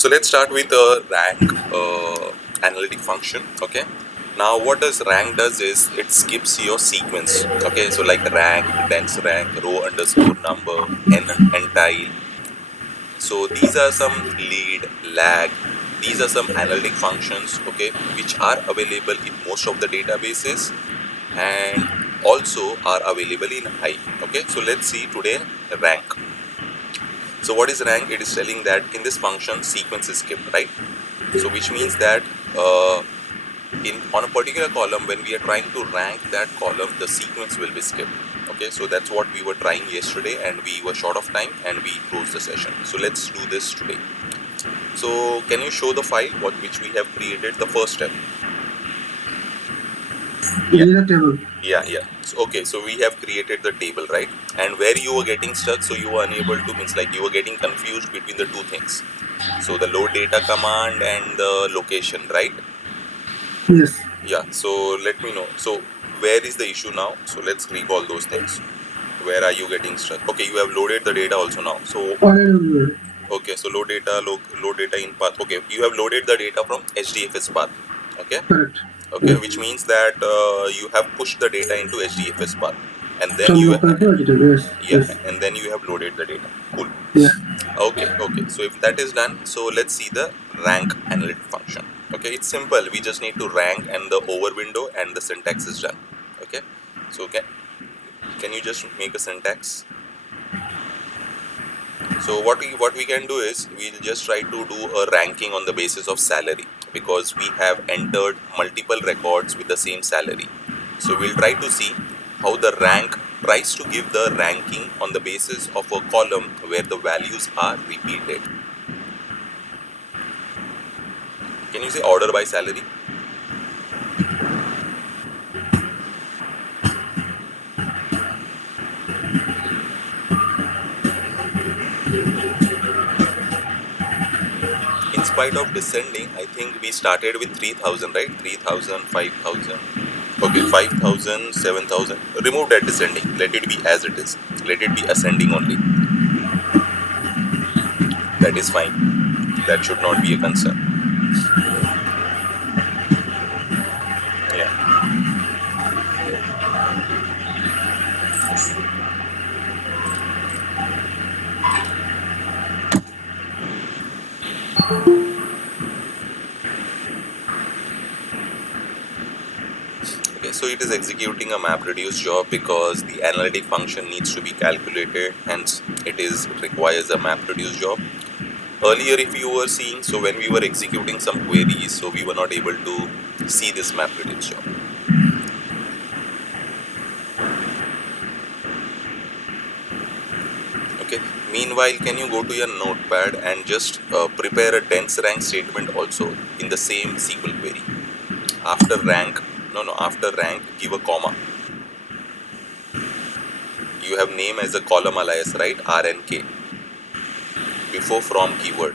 So let's start with a rank analytic function. Okay. Now what does rank does is it skips your sequence. Okay. So like rank, dense rank, row underscore number, entile. So these are some lead, lag. These are some analytic functions. Okay, which are available in most of the databases and also are available in Hive. Okay. So let's see today rank. So what is rank? It is telling that in this function sequence is skipped, right? So which means that in on a particular column, when we are trying to rank that column, the sequence will be skipped. Okay, so that's what we were trying yesterday, and we were short of time, and we closed the session. So let's do this today. So can you show the file which we have created? The first step. It is a table. Yeah. So, okay, so we have created the table, right? And where you were getting stuck, so you were unable to, means like you were getting confused between the two things. So the load data command and the location, right? Yes. Yeah, so let me know. So where is the issue now? So let's recall those things. Where are you getting stuck? Okay, you have loaded the data also now. So Already. okay, so load data in path. Okay, you have loaded the data from HDFS path. Okay, Correct. okay, which means that you have pushed the data into HDFS path, and then Some you local project. Yes. yeah, Yes. and then you have loaded the data. Cool. Yeah. Okay. So if that is done, so let's see the rank analytic function. Okay, it's simple. We just need to rank and the over window and the syntax is done. Okay, so can you just make a syntax? So what we can do is we'll just try to do a ranking on the basis of salary because we have entered multiple records with the same salary. So we'll try to see how the rank tries to give the ranking on the basis of a column where the values are repeated. Can you say order by salary? In spite of descending, I think we started with 3000, right? 3000, 5000. Okay, 5000, 7000. Remove that descending. Let it be as it is. Let it be ascending only. That is fine. That should not be a concern. Yeah. Okay, so it is executing a map reduce job because the analytic function needs to be calculated, hence it requires a map reduce job. Earlier, if you were seeing, so when we were executing some queries, so we were not able to see this map reduce job. Okay. Meanwhile, can you go to your notepad and just prepare a dense rank statement also in the same SQL query? After rank, after rank, give a comma. You have name as a column alias, right? RNK before from keyword.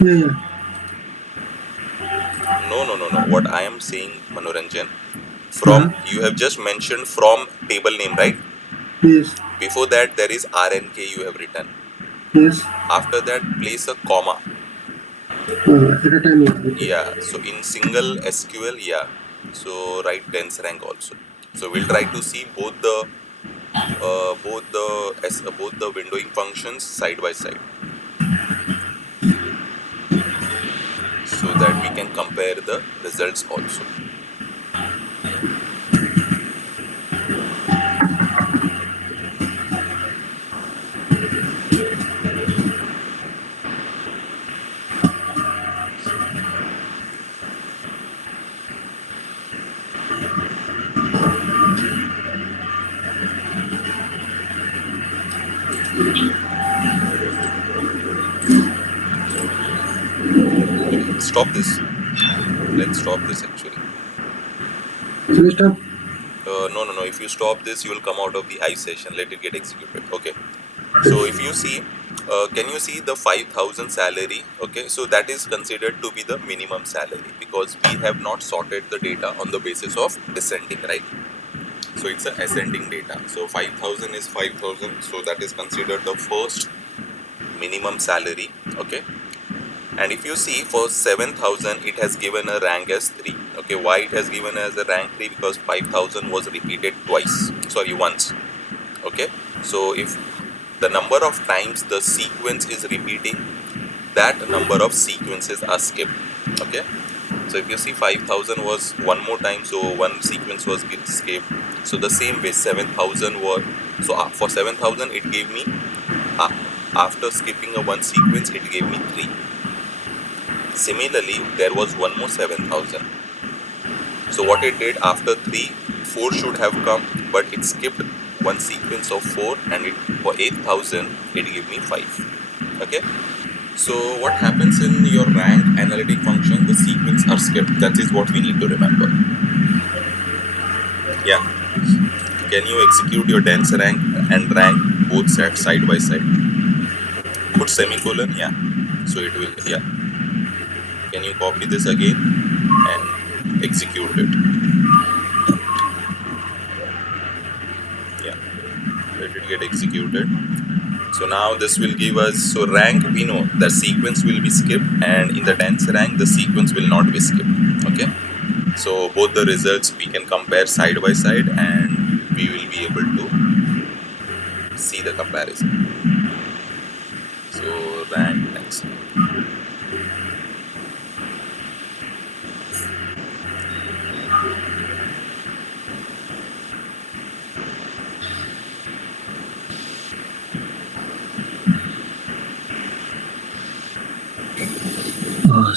Yeah. No. What I am saying, Manoranjan, Uh-huh. from you have just mentioned from table name, right? Yes. Before that, there is RNK you have written. Yes. After that, place a comma. At a time. Okay. Yeah. So in single SQL, yeah. So write dense rank also. So we'll try to see both the windowing functions side by side, so that we can compare the results also. Stop this. Let's stop this actually. So we stop. No. If you stop this, you will come out of the Hive session. Let it get executed. Okay. So if you see, can you see the 5000 salary? Okay. So that is considered to be the minimum salary because we have not sorted the data on the basis of descending, right? So it's a ascending data. So 5000 is 5000. So that is considered the first minimum salary. Okay, and if you see for 7,000 it has given a rank as 3. Okay, why it has given as a rank 3? Because 5,000 was repeated once. Okay, so if the number of times the sequence is repeating, that number of sequences are skipped. Okay, so if you see 5,000 was one more time, so one sequence was skipped. So the same way 7,000 was, so for 7,000 it gave me, uh, after skipping a one sequence it gave me 3. Similarly, there was one more 7,000. So what it did, after 3, 4 should have come, but it skipped one sequence of 4, and it, for 8,000 it gave me 5. Okay. So what happens in your rank analytic function? The sequence are skipped. That is what we need to remember. Yeah. Can you execute your dense rank and rank both side by side? Put semicolon. Yeah. So it will. Yeah. Can you copy this again and execute it? Yeah. Let it get executed. So now this will give us, so rank, we know the sequence will be skipped, and in the dense rank the sequence will not be skipped. Okay, so both the results we can compare side by side, and we will be able to see the comparison. So rank dense rank.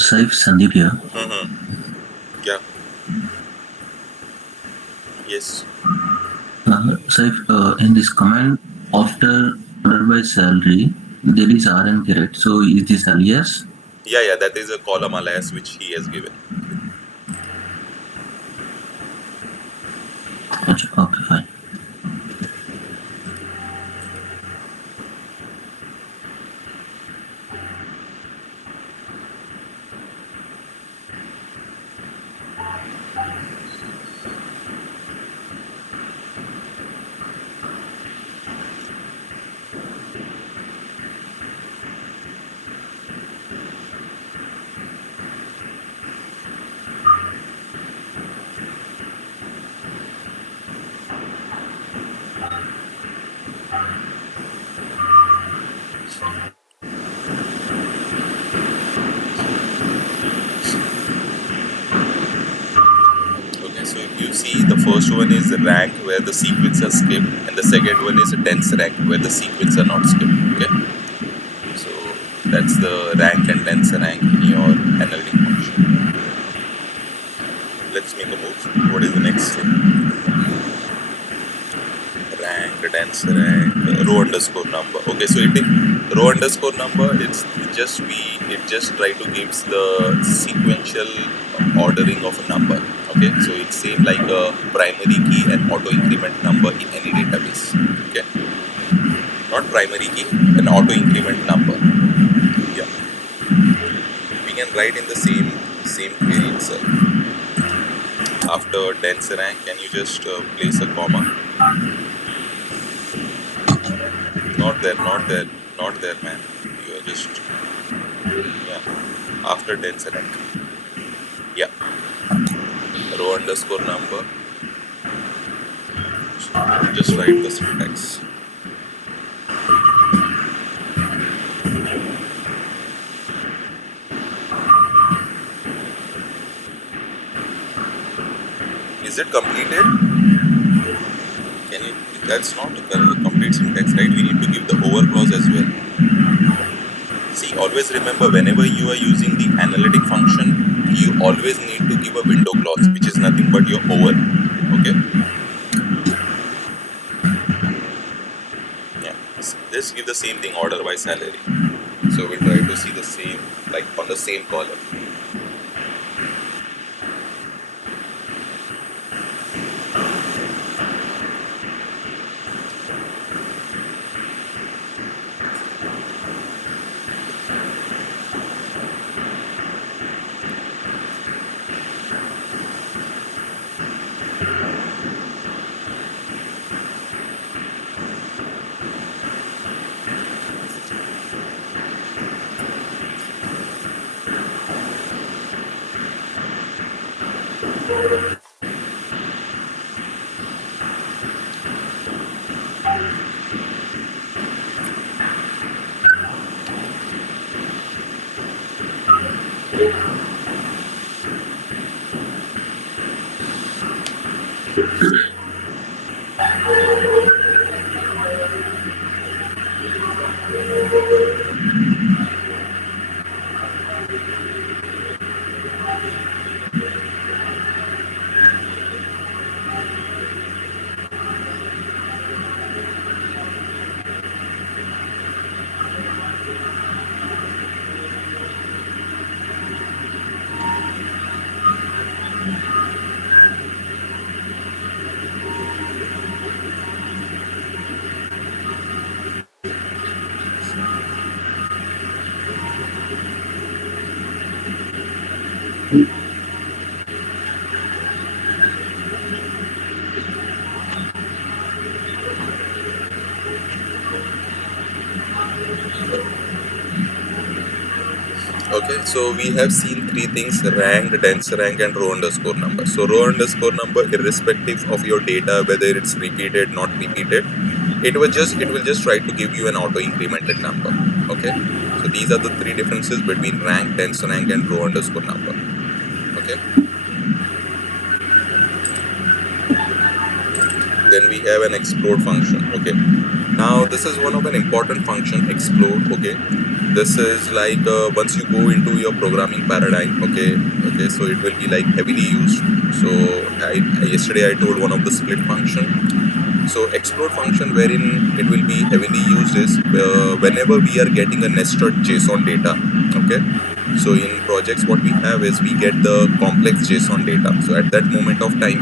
Saif, Sandeep here. Yeah. Yes. Saif, in this command, after order by salary, there is RN correct. So is this alias? Yeah, that is a column alias which he has given. Okay, fine. Okay, so if you see, the first one is rank where the sequence are skipped, and the second one is a dense rank where the sequence are not skipped. Okay, so that's the rank and dense rank in your analytic function. Let's make a move. What is the next thing? Rank, dense rank, row underscore number. Okay, so row underscore number, it just try to gives the sequential ordering of a number. Okay, so it's same like a primary key and auto increment number in any database. Okay, not primary key, an auto increment number. Yeah, we can write in the same query itself. After dense rank, can you just place a comma? Not there, not there, man. You are just, yeah. After dense rank, yeah. Row underscore number. Just write the syntax. Is it completed? Can you? That's not a complete syntax, right? We need to give the over clause as well. See, always remember, whenever you are using the analytic function, you always need to give a window clause, which is nothing but your over. Okay. Yeah. Just give the same thing, order by salary. So we'll try to see the same, like on the same column. Okay, so we have seen three things: rank, dense rank, and row underscore number. So row underscore number, irrespective of your data, whether it's repeated, not repeated, it will just try to give you an auto incremented number. Okay, so these are the three differences between rank, dense rank, and row underscore number. Okay, then we have an explode function. Okay, now this is one of an important function, explode. Okay, this is like once you go into your programming paradigm. Okay, so it will be like heavily used. So yesterday I told one of the split function. So explode function, wherein it will be heavily used, is whenever we are getting a nested JSON data. Okay, so in projects what we have is we get the complex JSON data. So at that moment of time,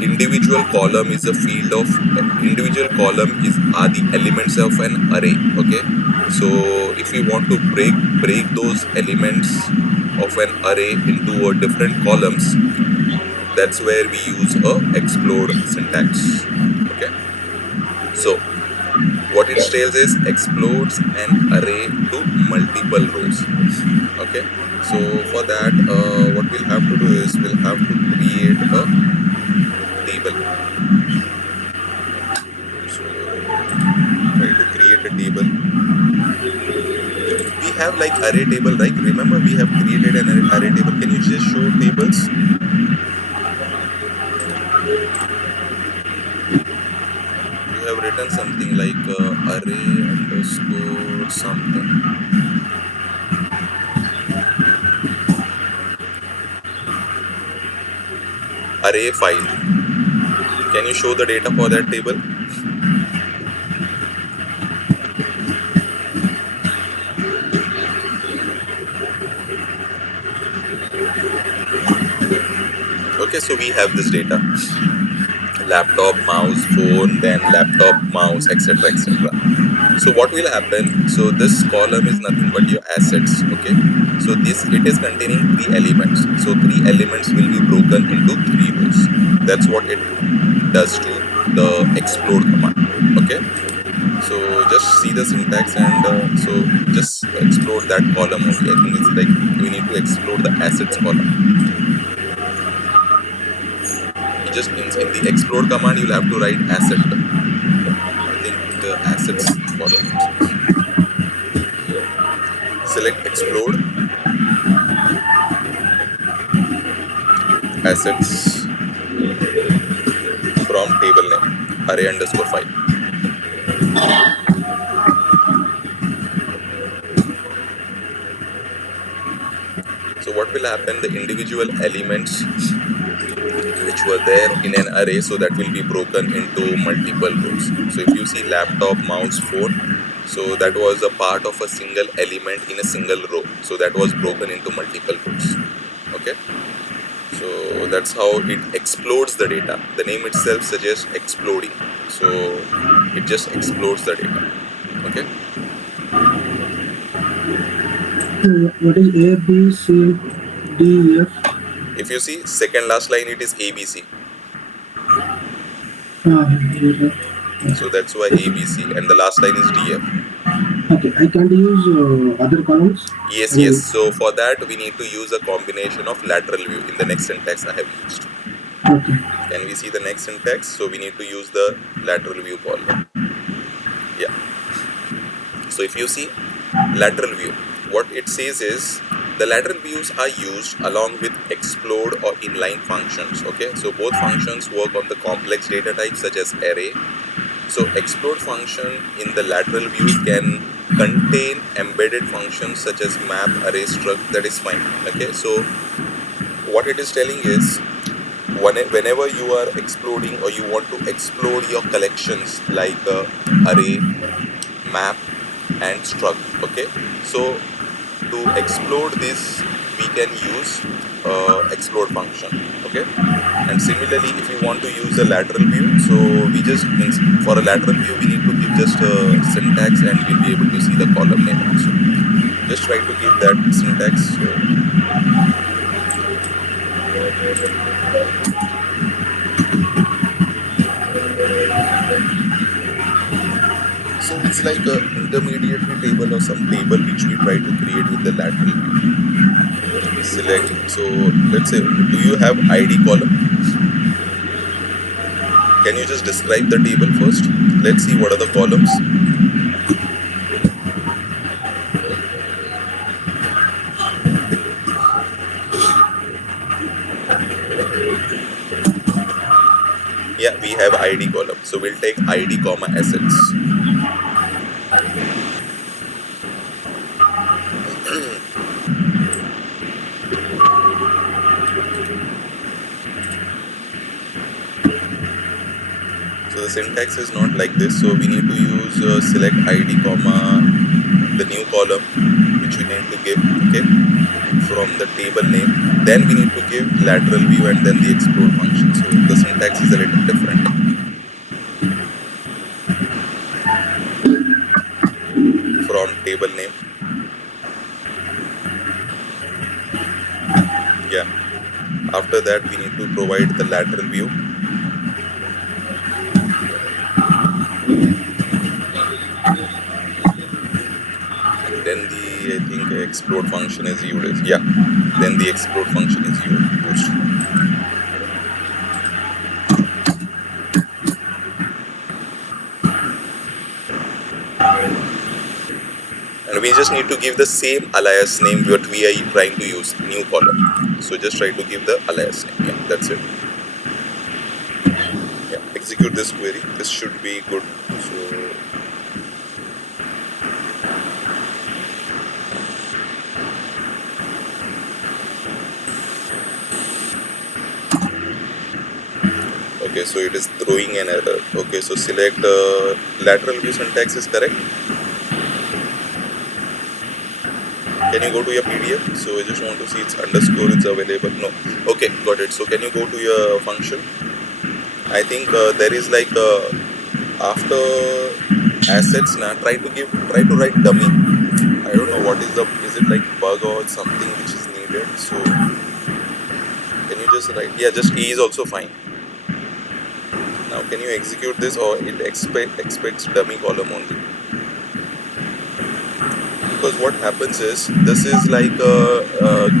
individual column is a field of individual column is are the elements of an array. Okay, so if we want to break those elements of an array into a different columns, that's where we use a explode syntax. Okay, so what it tells is explodes an array to multiple rows. Okay, so for that what we'll have to do is we'll have to create a table. So try to create a table. We have like array table, right? Remember we have created an array table. Can you just show tables? You have written something like array underscore something. Array file. Can you show the data for that table? Okay, so we have this data: laptop, mouse, phone, then laptop, mouse, etc., etc. So what will happen? So this column is nothing but your assets. Okay, so this, it is containing three elements. So three elements will be broken into three rows. That's what it does to the explode command. Okay, so just see the syntax, and so just explode that column only. I think it's like we need to explode the assets column. Just in the explode command you'll have to write asset. I think assets column. Select explode assets from table name array underscore file. So what will happen? The individual elements which were there in an array, so that will be broken into multiple rows. So if you see laptop, mouse, phone, so that was a part of a single element in a single row, so that was broken into multiple rows. Okay, so that's how it explodes the data. The name itself suggests exploding, so it just explodes the data. Okay, What is A, B, C, D, F? if you see second last line, it is ABC. Ah, So that's why ABC, and the last line is DF. Okay, I can't use other columns. Yes. Row. So for that, we need to use a combination of lateral view in the next syntax I have used. Okay. Can we see the next syntax? So we need to use the lateral view call. Yeah. So if you see lateral view, what it says is the lateral views are used along with explode or inline functions. Okay. So both functions work on the complex data types such as array. So explode function in the lateral view can contain embedded functions such as map, array, struct. That is fine. Okay. So what it is telling is whenever you are exploding or you want to explode your collections like array, map, and struct. Okay. So to explode this, we can use explode function. Okay. And similarly, if we want to use the lateral view, so we just for a lateral view we need to give just a syntax and we'll be able to see the column name also. Just try to give that syntax. So it's like a intermediary table or some table which we try to create with the lateral view. Select. So let's say, do you have ID column? Can you just describe the table first? Let's see what are the columns. Yeah, we have ID column. So we'll take ID comma assets. So the syntax is not like this. So we need to use select ID comma the new column which we need to give. Okay, from the table name. Then we need to give lateral view and then the explode function. So the syntax is a little different. From table name. Yeah. After that, we need to provide the lateral view. And then the, I think, explode function is used. Yeah. Then the explode function is used. And we just need to give the same alias name what we are trying to use, new column. So just try to give the alias name. Yeah, that's it. Yeah, execute this query. This should be good. So okay, so it is throwing an error. Okay, so select lateral view syntax is correct. Can you go to your PDF? So I just want to see its underscore is available. No. Okay, got it. So can you go to your function? I think there is like after assets now try to write dummy. I don't know what is it like bug or something which is needed. So can you just write? Yeah, just E is also fine. Now can you execute this or it expects dummy column only? Because what happens is this is like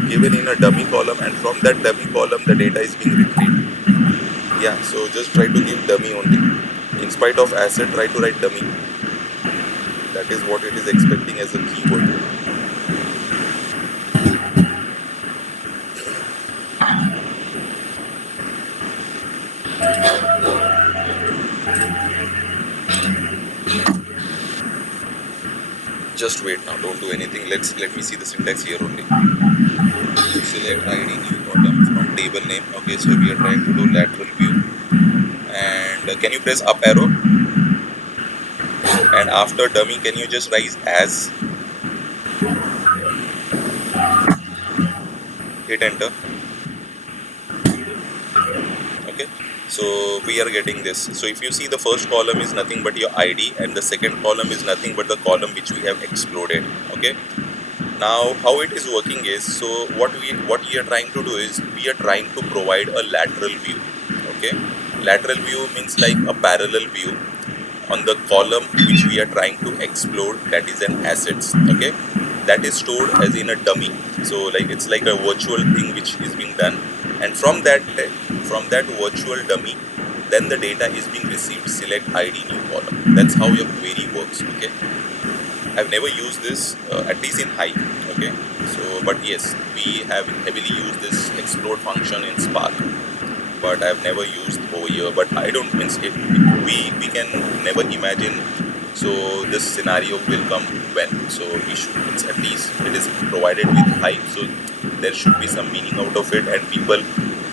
given in a dummy column and from that dummy column the data is being retrieved. Yeah, so just try to give dummy only. In spite of asset, try to write dummy. That is what it is expecting as a keyword. Just wait now, don't do anything. Let me see the syntax here only. So select ID new column from table name. Okay, so we are trying to do lateral view. And can you press up arrow? And after dummy, can you just write as? Hit enter. Okay, so we are getting this. So if you see, the first column is nothing but your ID and the second column is nothing but the column which we have exploded. Okay, now how it is working is, so what we are trying to do is we are trying to provide a lateral view. Okay, lateral view means like a parallel view on the column which we are trying to explode, that is an assets. Okay, that is stored as in a dummy. So like it's like a virtual thing which is being done, and from that virtual dummy, then the data is being received. Select ID new column. That's how your query works. Okay, I've never used this, at least in Hive. Okay, so but yes, we have heavily used this explode function in Spark, but I've never used over here. But I don't means we can never imagine. So this scenario will come when. So we should means at least it is provided with Hive. So there should be some meaning out of it, and people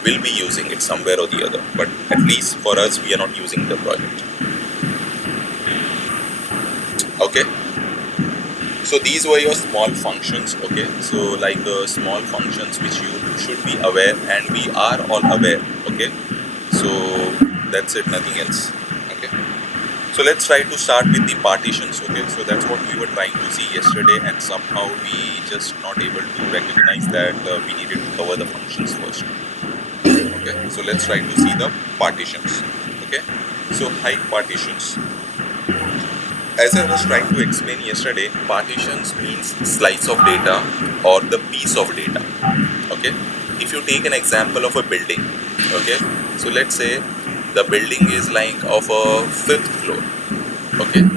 will be using it somewhere or the other. But at least for us, we are not using the project. Okay. So these were your small functions. Okay, so like small functions which you should be aware, and we are all aware. Okay, so that's it, nothing else. Okay, so let's try to start with the partitions. Okay, so that's what we were trying to see yesterday, and somehow we just not able to recognize that we needed to cover the functions first. Okay, so let's try to see the partitions. Okay, so Hive partitions. As I was trying to explain yesterday, partitions means slice of data or the piece of data. Okay, if you take an example of a building, okay, so let's say the building is like of a fifth floor. Okay,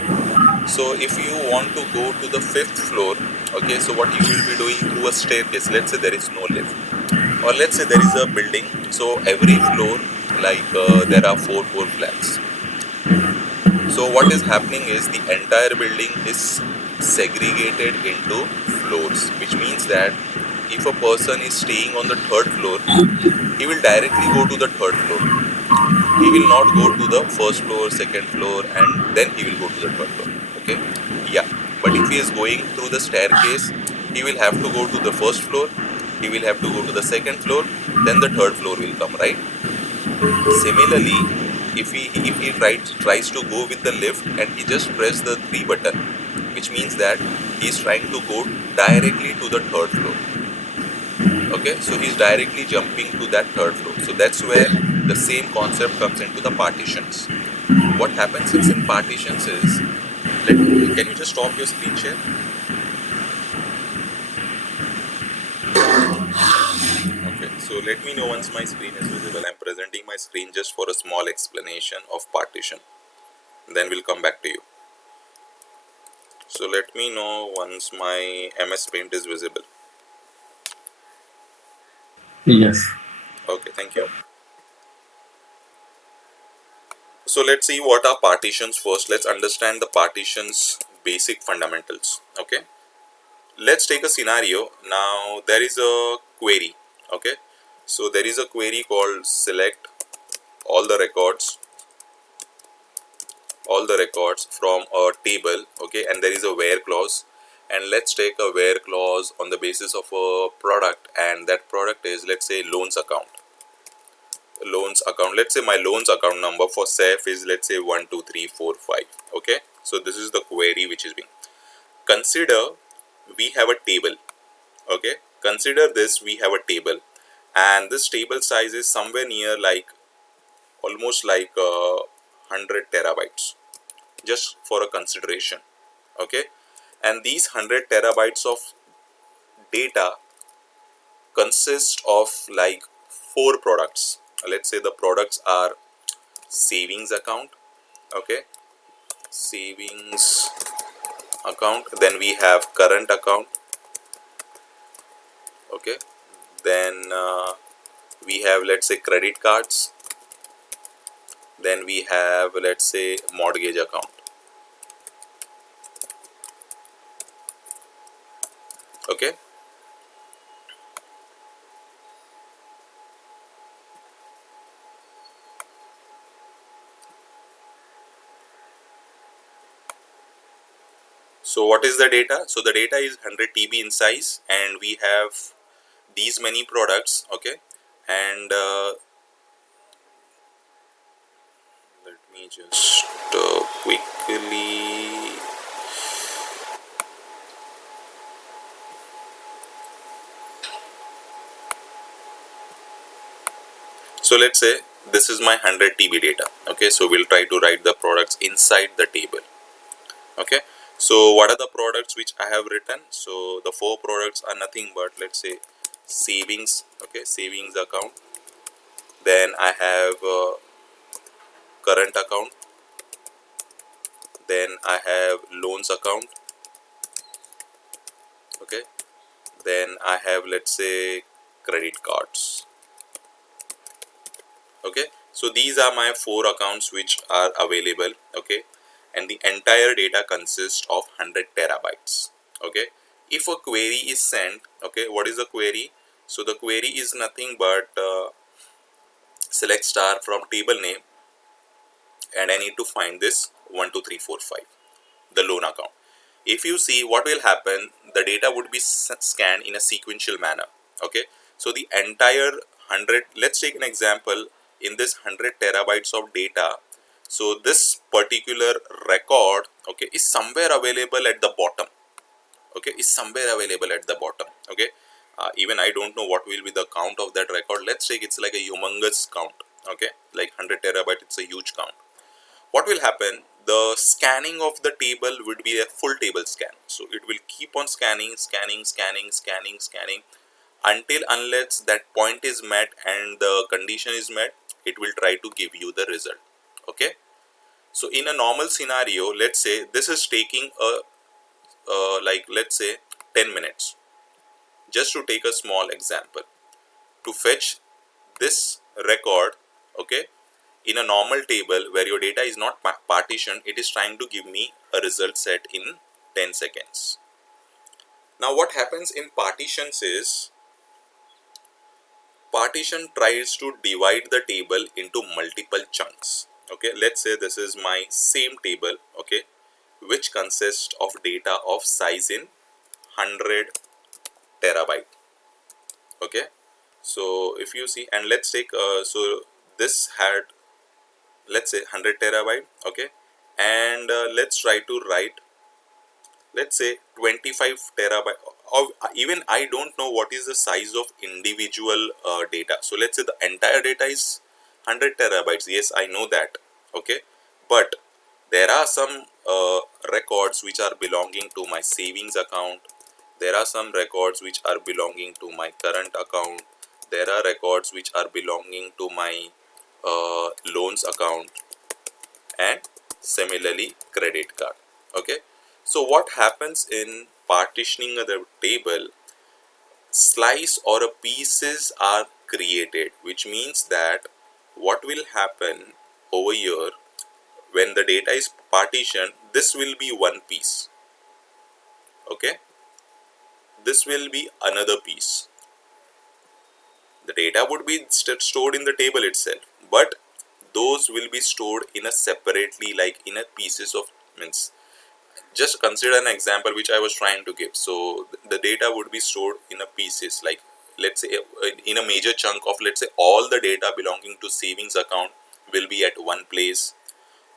so if you want to go to the fifth floor, okay, so what you will be doing through a staircase. Let's say there is no lift, or let's say there is a building, so every floor, like there are four flats. So what is happening is the entire building is segregated into floors, which means that if a person is staying on the third floor, he will directly go to the third floor. He will not go to the first floor, second floor, and then he will go to the third floor. Okay, yeah. But if he is going through the staircase, he will have to go to the first floor, he will have to go to the second floor, then the third floor will come, right? Similarly, if he tries to go with the lift and he just press the 3 button, which means that he is trying to go directly to the third floor. Okay, so he's directly jumping to that third floor. So that's where the same concept comes into the partitions. What happens is in partitions is, can you just stop your screen share? Okay, so let me know once my screen is visible. I'm presenting my screen just for a small explanation of partition. Then we'll come back to you. So let me know once my MS Paint is visible. Yes. Okay, thank you. So let's see what are partitions first. Let's understand the partitions basic fundamentals. Okay, let's take a scenario. Now there is a query. Okay, so there is a query called select all the records from a table. Okay, and there is a where clause, and let's take a where clause on the basis of a product, and that product is, let's say, loans account. Let's say my loans account number for Saif is, let's say, 12345. Okay, so this is the query which is being consider. We have a table. Okay, consider this, we have a table, and this table size is somewhere near like almost like 100 terabytes, just for a consideration. Okay, and these 100 terabytes of data consist of like four products. Let's say the products are savings account. Okay, savings account, then we have current account. Okay, then we have, let's say, credit cards, then we have, let's say, mortgage account. Okay, so what is the data? So the data is 100 TB in size, and we have these many products. Okay, and let me just quickly. So let's say this is my 100 TB data. Okay, so we'll try to write the products inside the table. Okay, so what are the products which I have written? So the 4 products are nothing but, let's say, savings. Okay, savings account. Then I have current account. Then I have loans account. Okay, then I have, let's say, credit cards. Okay, so these are my 4 accounts which are available. Okay, and the entire data consists of 100 terabytes. Okay, if a query is sent, okay, what is the query? So the query is nothing but select star from table name, and I need to find this 1 2 3 4 5, the loan account. If you see what will happen, the data would be scanned in a sequential manner. Okay, so the entire 100, let's take an example. In this 100 terabytes of data, so this particular record, okay, is somewhere available at the bottom. Okay, is somewhere available at the bottom. Okay, even I don't know what will be the count of that record. Let's take it's like a humongous count. Okay, like 100 terabyte, it's a huge count. What will happen? The scanning of the table would be a full table scan. So it will keep on scanning until unless that point is met and the condition is met, it will try to give you the result. Okay. So in a normal scenario, let's say this is taking a like, let's say, 10 minutes. Just to take a small example, to fetch this record, okay, in a normal table where your data is not partitioned, it is trying to give me a result set in 10 seconds. Now what happens in partitions is, partition tries to divide the table into multiple chunks. Okay, let's say this is my same table, okay, which consists of data of size in 100 terabyte. Okay, so if you see, and let's take so this had, let's say, 100 terabyte. Okay, and let's try to write, let's say, 25 terabyte, or even I don't know what is the size of individual data. So let's say the entire data is 100 terabytes. Yes, I know that. Okay, but there are some records which are belonging to my savings account. There are some records which are belonging to my current account. There are records which are belonging to my loans account, and similarly credit card. Okay, so what happens in partitioning the table, slice or pieces are created, which means that what will happen over here, when the data is partitioned, this will be one piece. Okay, this will be another piece. The data would be stored in the table itself, but those will be stored in a separately, like in a pieces of, means, just consider an example which I was trying to give. So the data would be stored in a pieces, like, let's say, in a major chunk of, let's say, all the data belonging to savings account will be at one place,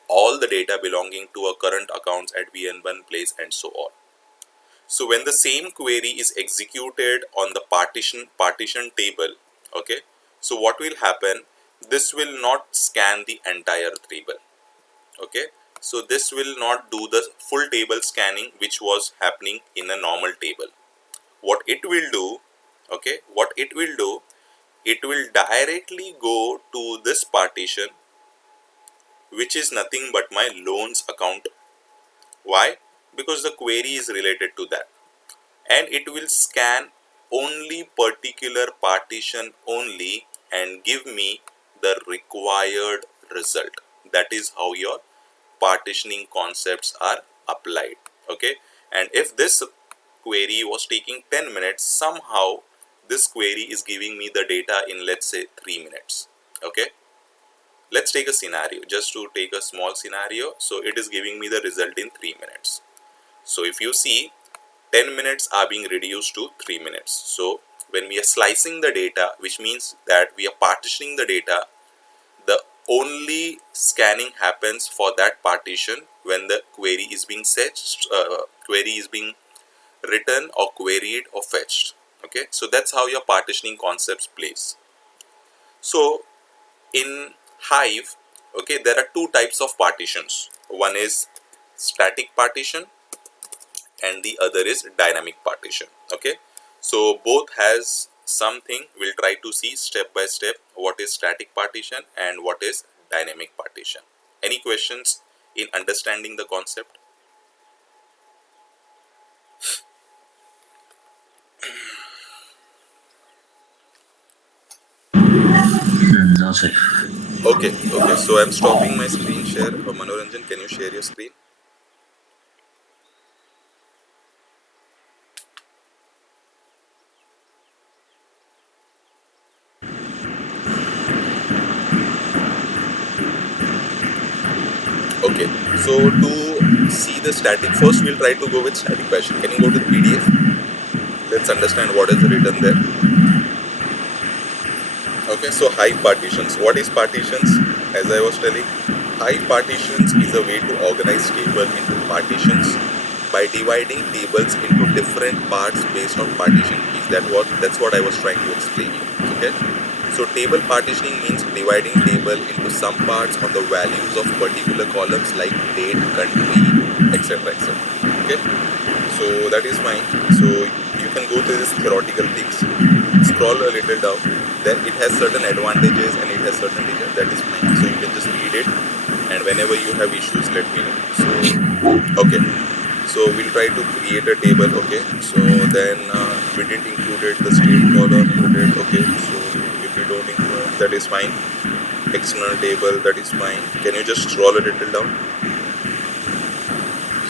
all the data belonging to a current accounts at be in one place, and so on. So when the same query is executed on the partition table, okay, so what will happen, this will not scan the entire table. Okay, so this will not do the full table scanning which was happening in a normal table. What it will do, okay, what it will do, it will directly go to this partition, which is nothing but my loans account. Why? Because the query is related to that, and it will scan only particular partition only and give me the required result. That is how your partitioning concepts are applied. Okay, and if this query was taking 10 minutes, somehow this query is giving me the data in, let's say, 3 minutes. Okay, let's take a scenario, just to take a small scenario. So it is giving me the result in 3 minutes. So if you see, 10 minutes are being reduced to 3 minutes. So when we are slicing the data, which means that we are partitioning the data, the only scanning happens for that partition when the query is being query is being written or queried or fetched. Okay, so that's how your partitioning concepts plays. So In Hive, okay, there are two types of partitions. One is static partition and the other is dynamic partition. Okay, so both has something. We'll try to see step by step what is static partition and what is dynamic partition. Any questions in understanding the concept? No, sir. Okay, so I'm stopping my screen share. Manoranjan, can you share your screen? Okay, so to see the static, first we'll try to go with static partition. Can you go to the PDF? Let's understand what is written there. Okay, so Hive partitions. What is partitions? As I was telling, Hive partitions is a way to organize table into partitions by dividing tables into different parts based on partition keys. That's what I was trying to explain you. Okay, so table partitioning means dividing table into some parts on the values of particular columns like date, country, etc. etc. Okay, so that is fine. So you can go through these theoretical things, scroll a little down, then it has certain advantages and it has certain features. That is fine, so you can just read it, and whenever you have issues, let me know. So okay, so we'll try to create a table. Okay, so then we didn't include the state column, we did. Okay, so if we don't include, that is fine. External table, that is fine. Can you just scroll a little down?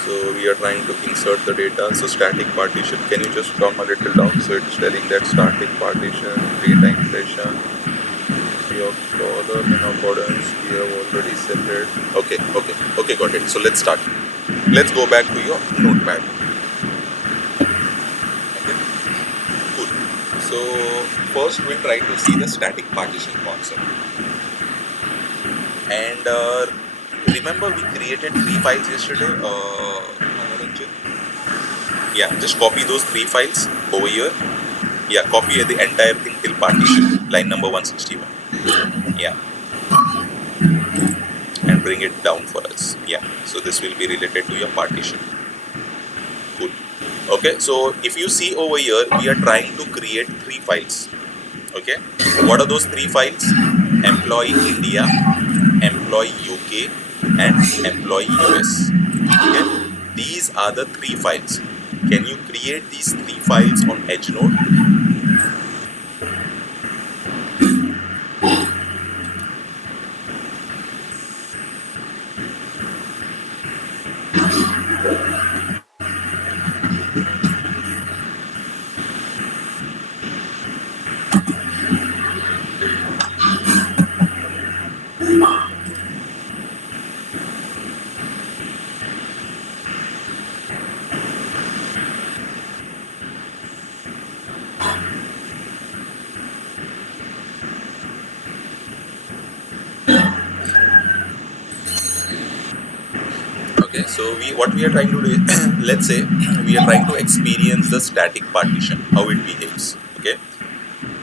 So we are trying to insert the data. So static partition, can you just come a little down? So it's telling that static partition, data inflation, your column in accordance, we have already separated. Okay, got it. So let's start. Let's go back to your notepad. Okay, cool. So first we'll try to see the static partition concept. And remember we created 3 files yesterday, Manoranjan? Yeah, just copy those 3 files over here. Yeah, copy the entire thing till partition, line number 161. Yeah, and bring it down for us. Yeah, so this will be related to your partition. Cool. Okay, so if you see over here, we are trying to create 3 files. Okay, what are those 3 files? Employee India, employee UK, and employee US. Okay, these are the 3 files. Can you create these 3 files on EdgeNode? Okay, so what we are trying to do is, let's say we are trying to experience the static partition, how it behaves. Okay,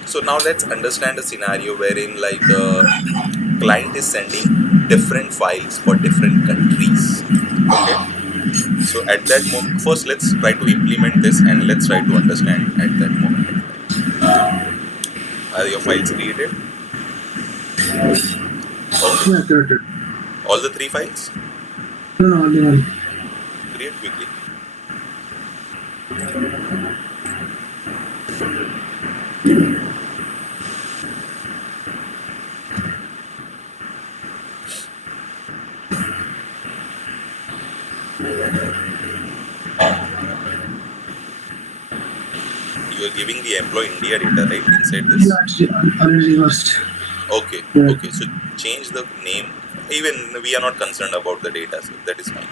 so now let's understand a scenario wherein like client is sending different files for different countries. Okay, so at that moment, first let's try to implement this and let's try to understand at that moment of time. Are your files created? Okay, Yeah, correct. all the 3 files? No, only one. Create quickly. You are giving the employee India data, right, inside this? Yeah, it's already reversed. Okay, Yeah. okay. So change the name. Even we are not concerned about the data, so that is fine.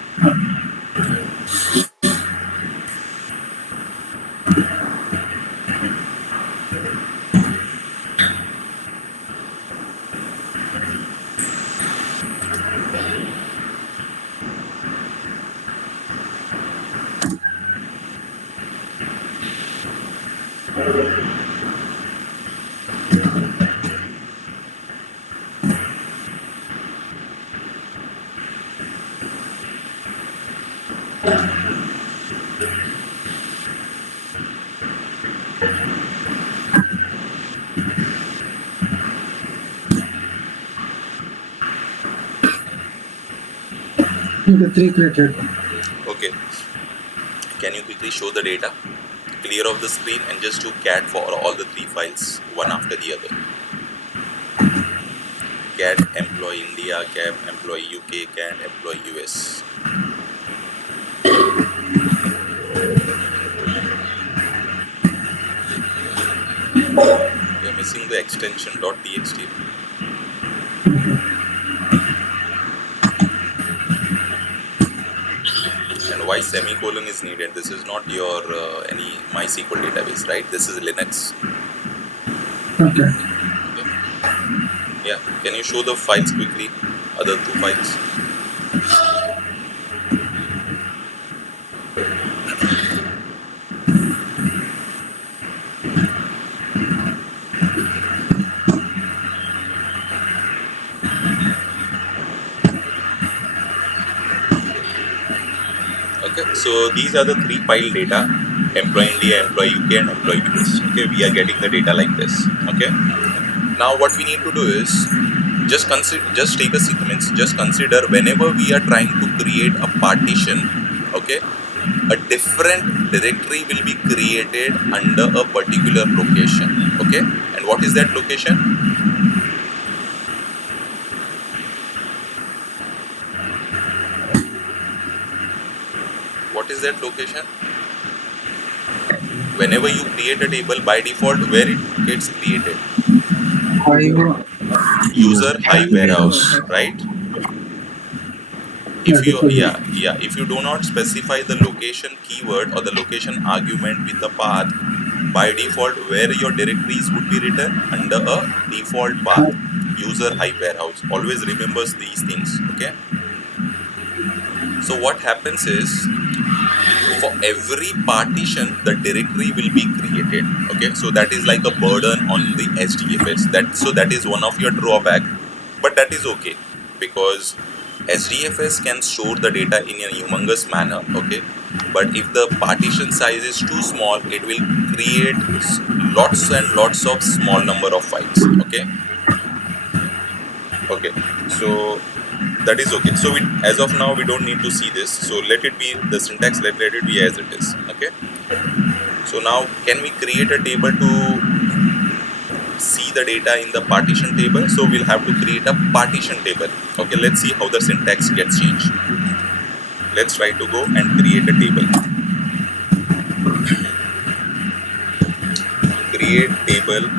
Okay, 3 created. Okay, can you quickly show the data? Clear off the screen and just do cat for all the 3 files, one after the other. Cat employee India, cat employee UK, cat employee US. We are missing the extension .txt. And why semicolon is needed? This is not your any MySQL database, right? This is Linux. Okay. Yeah, can you show the files quickly? Other 2 files. Okay, so these are the 3 file data: employee India, employee UK, and employee US. Okay, we are getting the data like this. Okay, now what we need to do is just take a sequence. Just consider whenever we are trying to create a partition, okay, a different directory will be created under a particular location. Okay, and what is that location? What is that location? Whenever you create a table, by default, where it gets created? Hive. User Hive warehouse, right? If you if you do not specify the location keyword or the location argument with the path, by default, where your directories would be written under a default path, user Hive warehouse. Always remembers these things. Okay. So what happens is, for every partition, the directory will be created. Okay, so that is like a burden on the HDFS. That is one of your drawback, but that is okay, because HDFS can store the data in a humongous manner. Okay, but if the partition size is too small, it will create lots and lots of small number of files. Okay, so that is okay. So as of now, we don't need to see this. So let it be the syntax. Let it be as it is. Okay. So now, can we create a table to see the data in the partition table? So we'll have to create a partition table. Okay. Let's see how the syntax gets changed. Let's try to go and create a table. Create table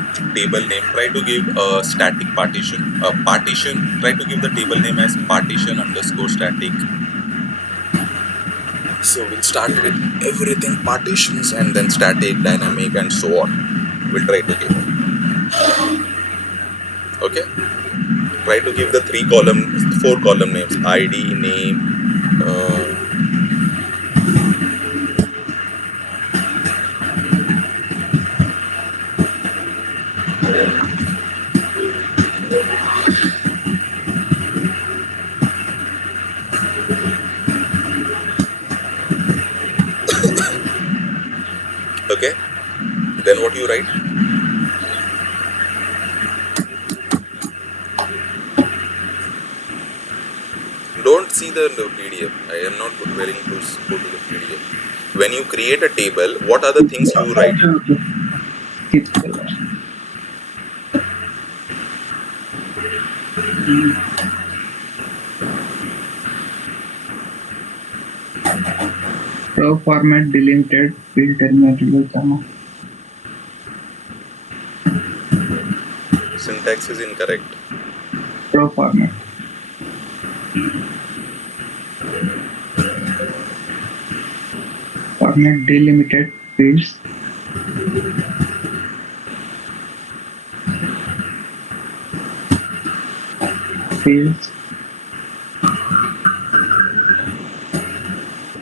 name. Try to give a static partition. Partition. Try to give the table name as partition _ static. So we'll start with everything partitions and then static, dynamic, and so on. We'll try to give. Okay. Try to give the 4 column names: ID, name. Okay. Then what you write? Don't see the PDF. I am not willing to go to the PDF. When you create a table, what are the things you write? Row format delimited field terminated by comma. Syntax is incorrect. Row format. Format delimited fields. Fields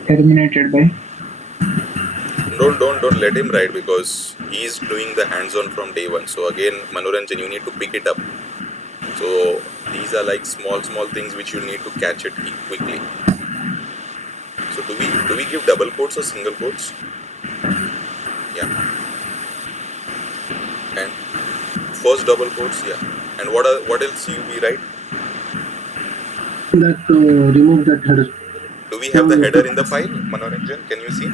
terminated by. Don't let him write, because he is doing the hands-on from day one. So again, Manoranjan, you need to pick it up. So these are like small things which you need to catch it quickly. So do we give double quotes or single quotes? Yeah. And first double quotes, yeah. And what else you we write? That remove that header. we have the header in the file, Manoranjan? Can you see?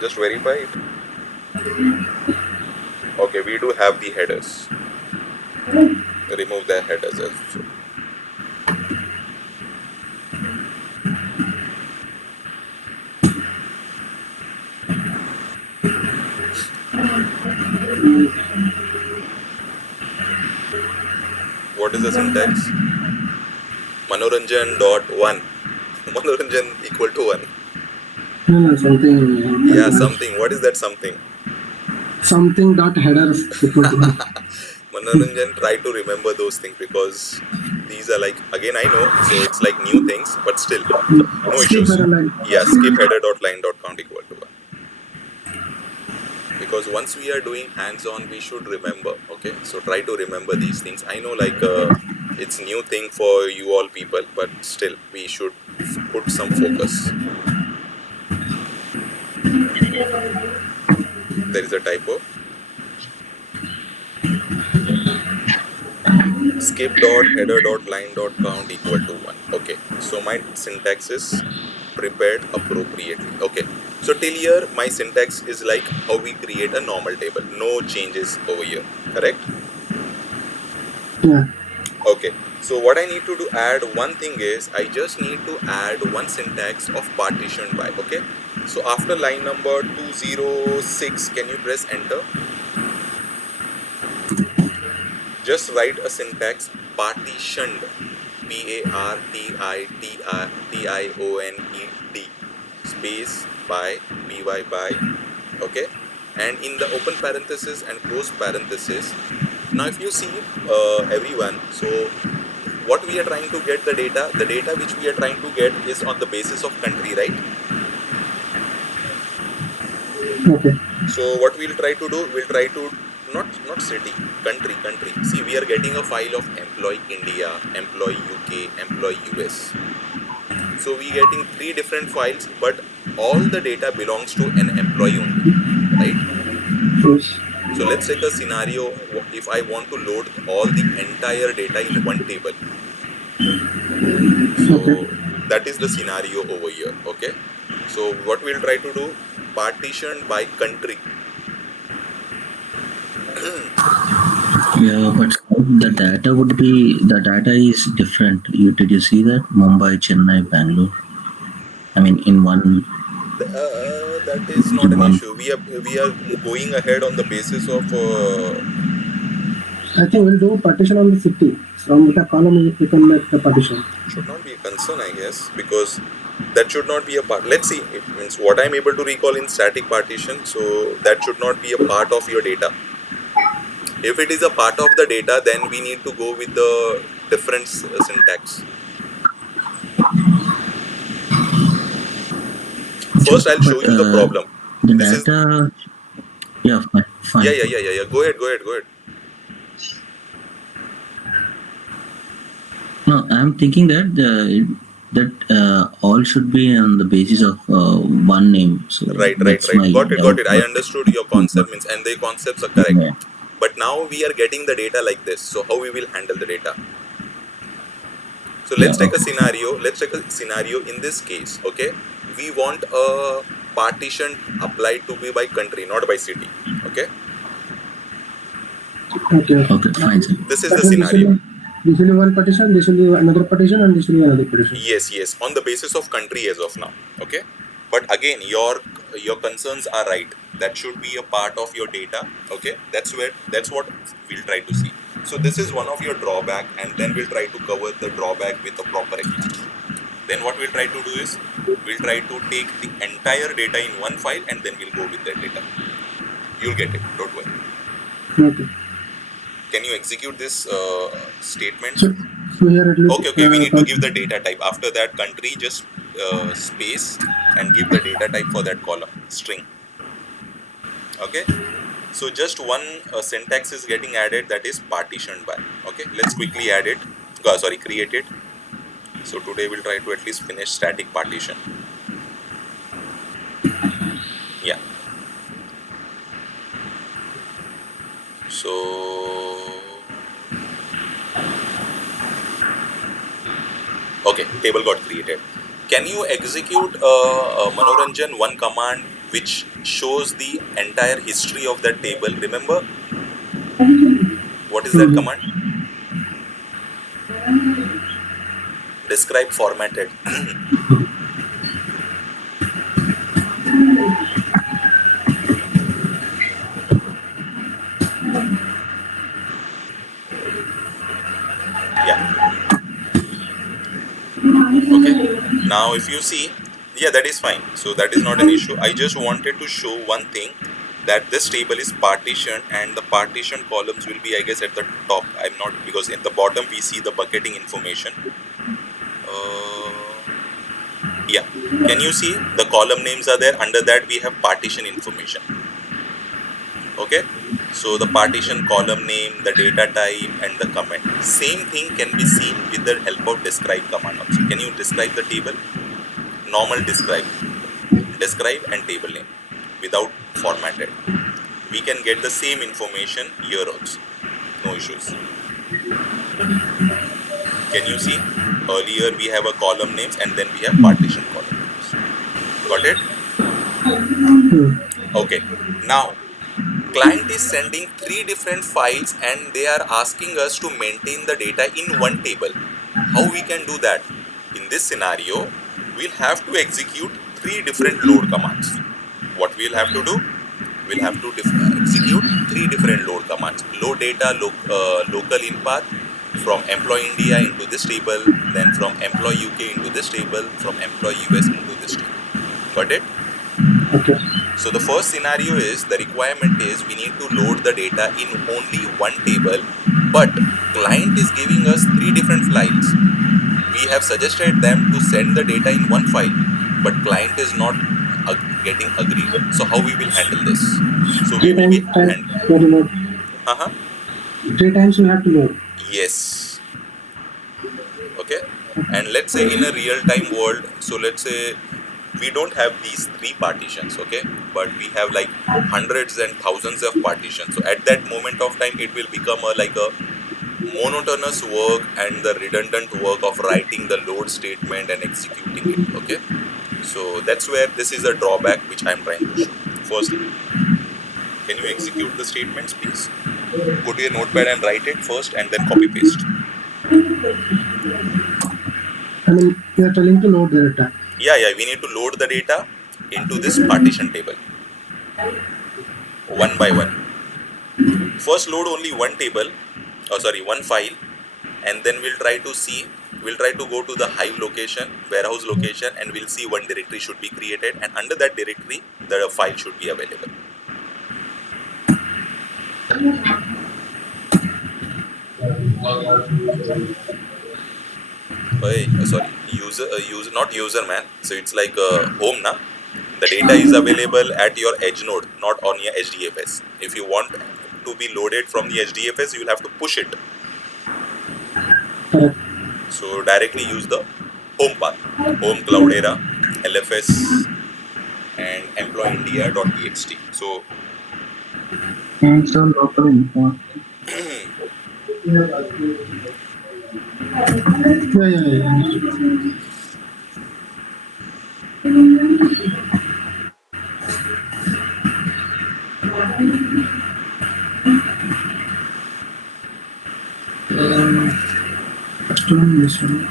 Just verify it. Okay, we do have the headers. Remove the headers also. What is the syntax? Manoranjan dot one. Manoranjan equal to 1. No, something. Yeah, something. What is that something? Something dot header equal to one. Manoranjan, try to remember those things because these are like, again, I know, so it's like new things, but still, no Skip issues. header line. Yeah, skip header dot line dot count equal to 1. Because once we are doing hands-on, we should remember, okay? So try to remember these things. I know like it's new thing for you all people, but still, we should put some focus. There is a typo. Skip dot header dot line dot count equal to 1. Okay, so my syntax is prepared appropriately. Okay, so till here my syntax is like how we create a normal table. No changes over here, correct? Yeah. Okay, so what I need to do, add one thing is I just need to add one syntax of partition by. Okay, so after line number 206, can you press enter? Just write a syntax partitioned, Partitioned, space by, by, okay, and in the open parenthesis and close parenthesis. Now if you see everyone, so what we are trying to get the data which we are trying to get is on the basis of country, right? Okay. So what we'll try to do, we'll try to not city, country. See, we are getting a file of employee India, employee UK, employee US. So we getting 3 different files, but all the data belongs to an employee only, right? Yes. So let's take a scenario if I want to load all the entire data in one table. So that is the scenario over here, okay? So what we'll try to do, partition by country. Yeah, but the data is different. Did you see that? Mumbai, Chennai, Bangalore. I mean, in one. That is not an issue. We are going ahead on the basis of I think we'll do partition on the city. From the column we can make the partition. should not be a concern, I guess, because that should not be a part. Let's see. It means what I'm able to recall in static partition, so that should not be a part of your data. If it is a part of the data, then we need to go with the different syntax. First, I'll show you the problem. The This is data. Yeah, fine. yeah. Go ahead. No, I'm thinking that all should be on the basis of one name. So Right. Got it. I understood your concept means, and the concepts are correct. Yeah. But now we are getting the data like this. So how we will handle the data? So let's take a scenario. Let's take a scenario in this case. Okay, we want a partition applied to be by country, not by city. Okay. Okay. Okay, fine. Sir. This is the scenario. This will be one partition, this will be another partition, and this will be another partition. Yes. On the basis of country as of now. Okay. But again, your concerns are right. That should be a part of your data. Okay. That's what we'll try to see. So this is one of your drawback, and then we'll try to cover the drawback with a proper explanation. Then what we'll try to do is we'll try to take the entire data in one file, and then we'll go with that data. You'll get it. Don't worry. Okay. Can you execute this statement? So here at least. Okay. We need to give the data type. After that, country, just space and give the data type for that column, string. Okay. So just one syntax is getting added, that is partitioned by. Okay. Let's quickly add it. Create it. So today we'll try to at least finish static partition. Yeah. So okay, table got created. Can you execute Manoranjan one command which shows the entire history of that table? Remember what is that command? Describe formatted. Yeah. Okay. Now if you see, yeah, that is fine. So that is not an issue. I just wanted to show one thing, that this table is partitioned and the partition columns will be, I guess, at the top. I'm not, because at the bottom we see the bucketing information. Yeah. Can you see the column names are there? Under that we have partition information. Okay. So the partition column name, the data type and the comment. Same thing can be seen with the help of describe command also. Can you describe the table? Normal describe and table name without formatted. We can get the same information here also. No issues. Can you see? Earlier we have a column names and then we have partition column names. Got it? Okay. Now, client is sending 3 different files and they are asking us to maintain the data in one table. How we can do that? In this scenario, we'll have to execute 3 different load commands. What we'll have to do? We'll have to execute 3 different load commands. Load data local in path, from employee India into this table, then from employee UK into this table, from employee US into this table. Got it? Okay. So the first scenario is, the requirement is we need to load the data in only one table, but client is giving us 3 different files. We have suggested them to send the data in one file, but client is not getting agreed. So how we will handle this? So we will be Load. uh-huh. 3 times you have to load. Yes. Okay. And let's say in a real-time world, so let's say we don't have these 3 partitions, okay, but we have like hundreds and thousands of partitions. So at that moment of time, it will become like a monotonous work and the redundant work of writing the load statement and executing it. Okay, so that's where this is a drawback which I'm trying to show. First, can you execute the statements, please? Go to your notepad and write it first and then copy paste. I mean, you are telling to load the data. Yeah, we need to load the data into this partition table one by one. First load only one table, one file, and then we'll try to go to the Hive location, warehouse location, and we'll see one directory should be created, and under that directory the file should be available. User, not user, man. So it's like home na. The data is available at your edge node, not on your HDFS. If you want to be loaded from the HDFS, you will have to push it. Correct. So directly use the home path, home Cloudera, LFS, and employeindia.txt. So local info. Yeah. This one.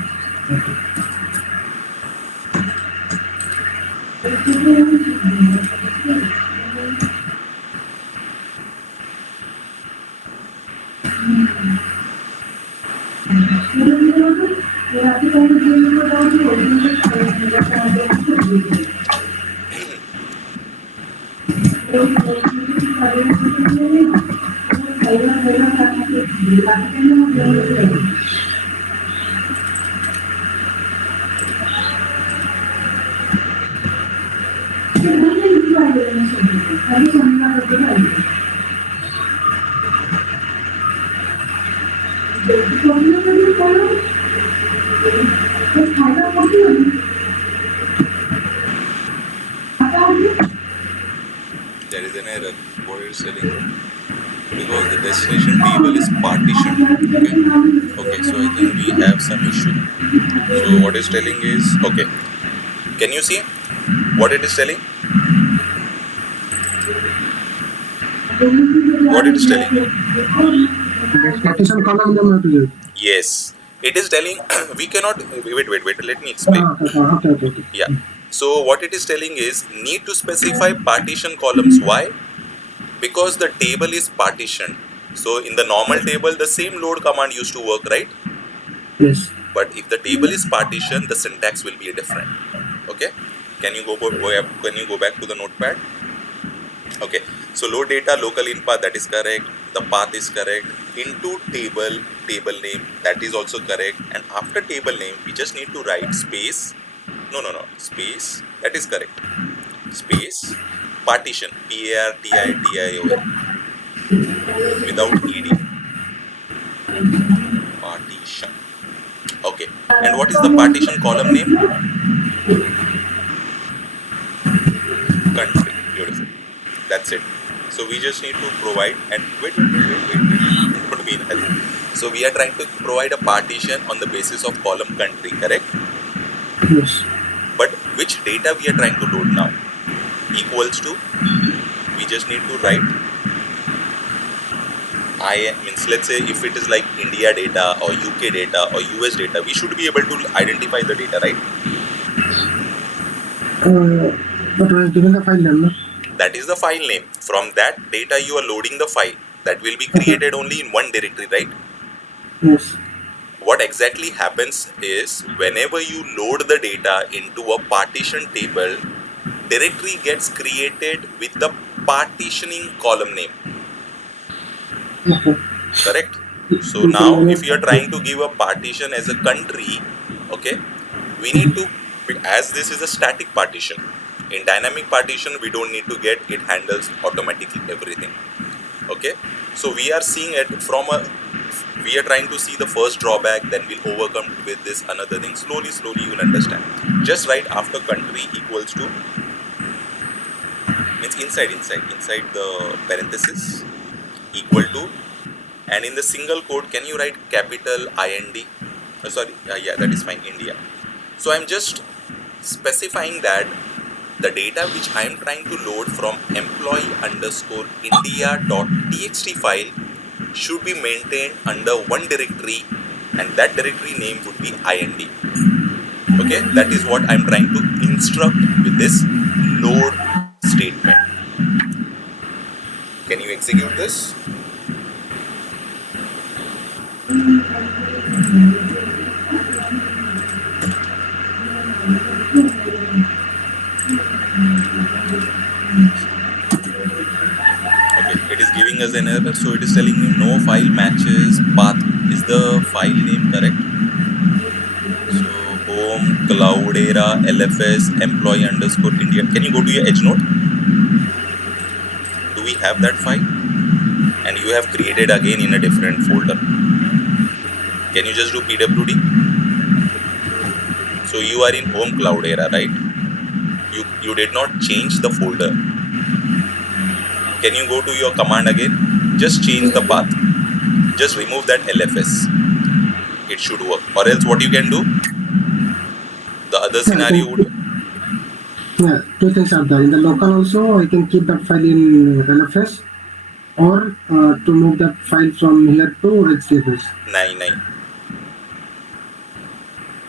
there is an error. What it is telling? Because the destination table is partitioned. Okay, so I think we have some issue. So what it's telling is, okay, Can you see what it is telling? What it is telling? Partition column name have to give. Yes, it is telling we cannot. Wait. Let me explain. Okay. Yeah. So what it is telling is need to specify partition columns. Why? Because the table is partitioned. So in the normal table, the same load command used to work, right? Yes. But if the table is partitioned, the syntax will be different. Okay. Can you Can you go back to the notepad? Okay. So load data local in path, that is correct. The path is correct. Into table name, that is also correct. And after table name, we just need to write space. No. Space. That is correct. Space. Partition. Partition. Without ed. Partition. Okay. And what is the partition column name? Country. Beautiful. That's it. So we just need to provide, and wait. Don't be in a hurry. So we are trying to provide a partition on the basis of column country, correct? Yes. But which data we are trying to load now? Equals to, we just need to write means let's say if it is like India data or UK data or US data, we should be able to identify the data, right? But we have given the file name, no? That is the file name. From that data you are loading the file. That will be created only in one directory, right? Yes. What exactly happens is whenever you load the data into a partition table, directory gets created with the partitioning column name. Okay. Correct? So now if you are trying to give a partition as a country, okay, we need to, as this is a static partition, in dynamic partition we don't need to get, it handles automatically everything. Okay, so we are seeing it from we are trying to see the first drawback, then we'll overcome with this another thing. Slowly you will understand. Just write after country equals to, means inside the parenthesis, equal to, and in the single quote can you write capital IND? Yeah, that is fine, India. So I'm just specifying that the data which I am trying to load from employee_india.txt file should be maintained under one directory, and that directory name would be IND. Okay, that is what I'm trying to instruct with this load statement. Can you execute this? Okay, it is giving us an error, so it is telling me no file matches path. Is the file name correct? So home cloudera lfs employee_india. Can you go to your edge node? Do we have that file? And you have created again in a different folder. Can you just do pwd? So you are in home cloudera, right? You did not change the folder. Can you go to your command again? Just change the path. Just remove that lfs. It should work. Or else what you can do, the other scenario would, Yeah, two things are there. In the local also, I can keep that file in LFS, or to move that file from here to HDFS. 9.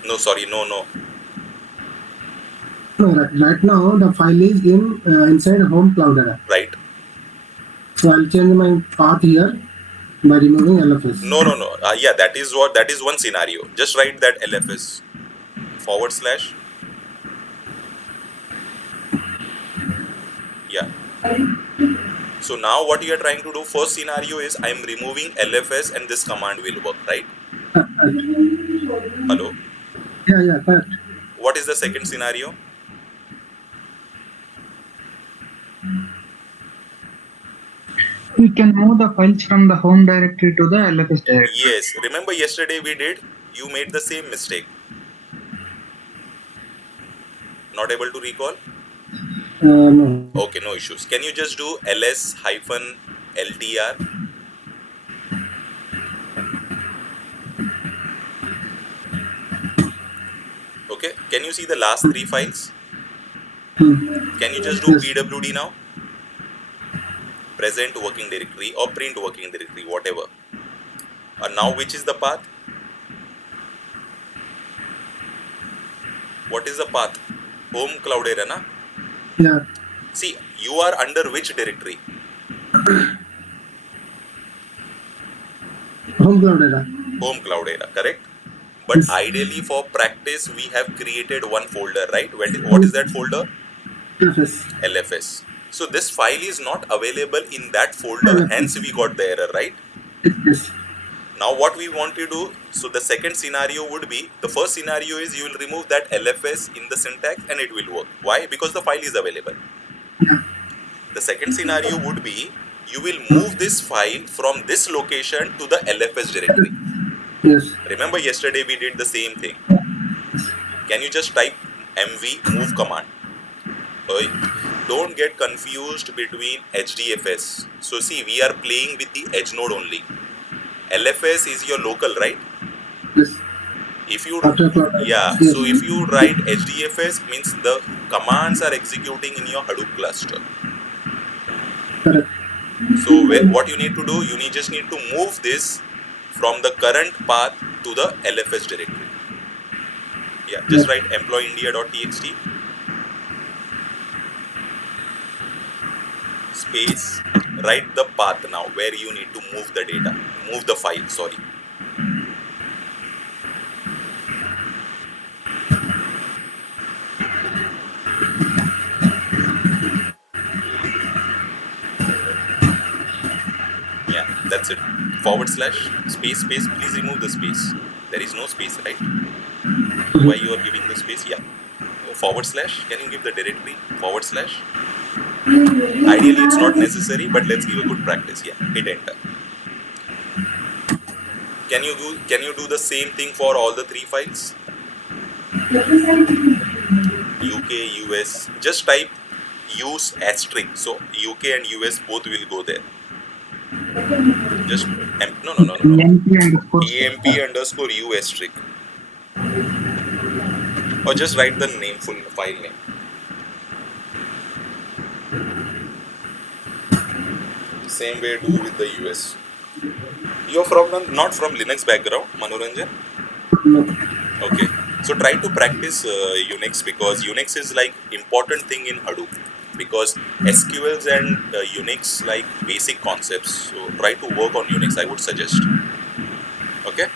No, sorry, no. No, right now the file is in inside home cloudera. Right. So I'll change my path here by removing LFS. No. Yeah, that is one scenario. Just write that lfs /. Yeah. So now what you are trying to do, first scenario is I am removing lfs and this command will work, right? Hello? Yeah, correct. What is the second scenario? We can move the files from the home directory to the LFS directory. Yes. Remember yesterday we did? You made the same mistake. Not able to recall? No. Okay, no issues. Can you just do ls-ltr? Okay. Can you see the last 3 files? Can you just do Yes. pwd now? Present working directory or print working directory, whatever. Now which is the path? What is the path? Home cloud area, na? Yeah. See, you are under which directory? Home cloud era. Home cloud area, correct? But Yes. ideally for practice, we have created one folder, right? What is that folder? LFS. LFS. So this file is not available in that folder, hence we LFS. got the error, right? Yes. Now what we want to do, so the second scenario would be, the first scenario is you will remove that LFS in the syntax and it will work. Why? Because the file is available. Yeah. The second scenario would be, you will move this file from this location to the LFS directory. Yes. Remember yesterday we did the same thing. Can you just type mv move command? Don't get confused between HDFS. So see, we are playing with the edge node only. LFS is your local, right? Yes. If you, After cloud. yeah, Yes. so if you write HDFS, means the commands are executing in your Hadoop cluster. Correct. So what you need to do, you just need to move this from the current path to the LFS directory. Yeah, just write employee_india.txt space, write the path now where you need to move the data, move the file, sorry. Yeah, that's it. /space, please remove the space. There is no space, right? Why you are giving the space? Yeah. /, can you give the directory? /. Ideally it's not necessary, but let's give a good practice. Yeah, hit enter. Can you do the same thing for all the three files? UK, US. Just type use asterisk. So UK and US both will go there. Just no. EMP_U asterisk. Or just write the name, full file name. Same way do with the US. You're not from Linux background, Manoranjan? No. Okay. So try to practice Unix, because Unix is like important thing in Hadoop, because SQLs and Unix like basic concepts. So try to work on Unix, I would suggest. Okay.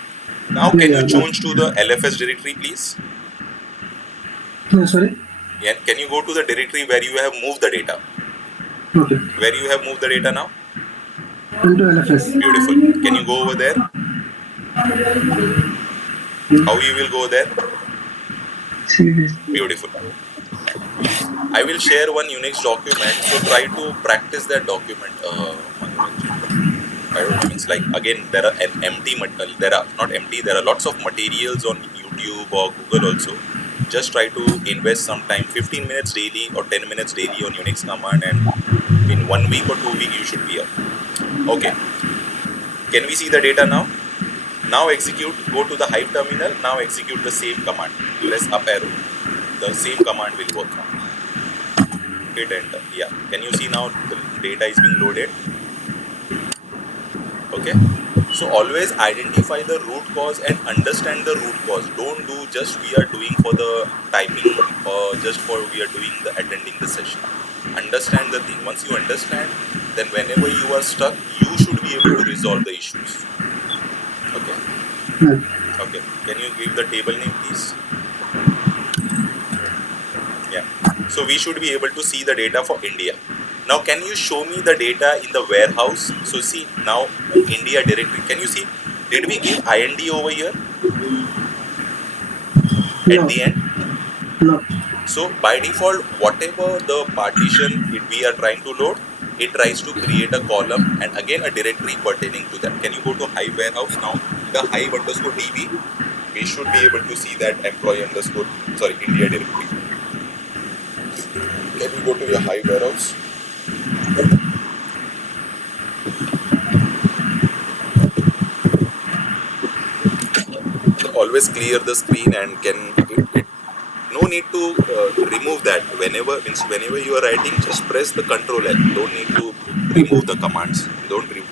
Now can you change to the LFS directory, please? Sorry? Yeah. Can you go to the directory where you have moved the data? Okay. Where you have moved the data now? Into LFS. Beautiful. Can you go over there? How you will go there? Beautiful. I will share one Unix document, so try to practice that document. I don't know, it's like, again, there are there are lots of materials on YouTube or Google also. Just try to invest some time, 15 minutes daily or 10 minutes daily on Unix command, and in 1 week or 2 weeks you should be up. Okay. Can we see the data now? Now execute, go to the Hive terminal, now execute the same command. Press up arrow. The same command will work. Hit enter. Yeah. Can you see now the data is being loaded? Okay. So always identify the root cause and understand the root cause. Don't do just we are doing for the typing or just for we are doing the attending the session. Understand the thing. Once you understand, then whenever you are stuck, you should be able to resolve the issues. Okay. Okay. Can you give the table name, please? Yeah. So we should be able to see the data for India. Now, can you show me the data in the warehouse? So see, now India directory. Can you see? Did we give IND over here? At the end? No. So by default, whatever the partition we are trying to load, it tries to create a column and again a directory pertaining to that. Can you go to Hive warehouse now? The Hive_DB, we should be able to see that India directory. Can you go to your Hive warehouse? Always clear the screen and no need to remove that. Whenever you are writing, just press the Control L. Don't need to remove the commands. Don't remove.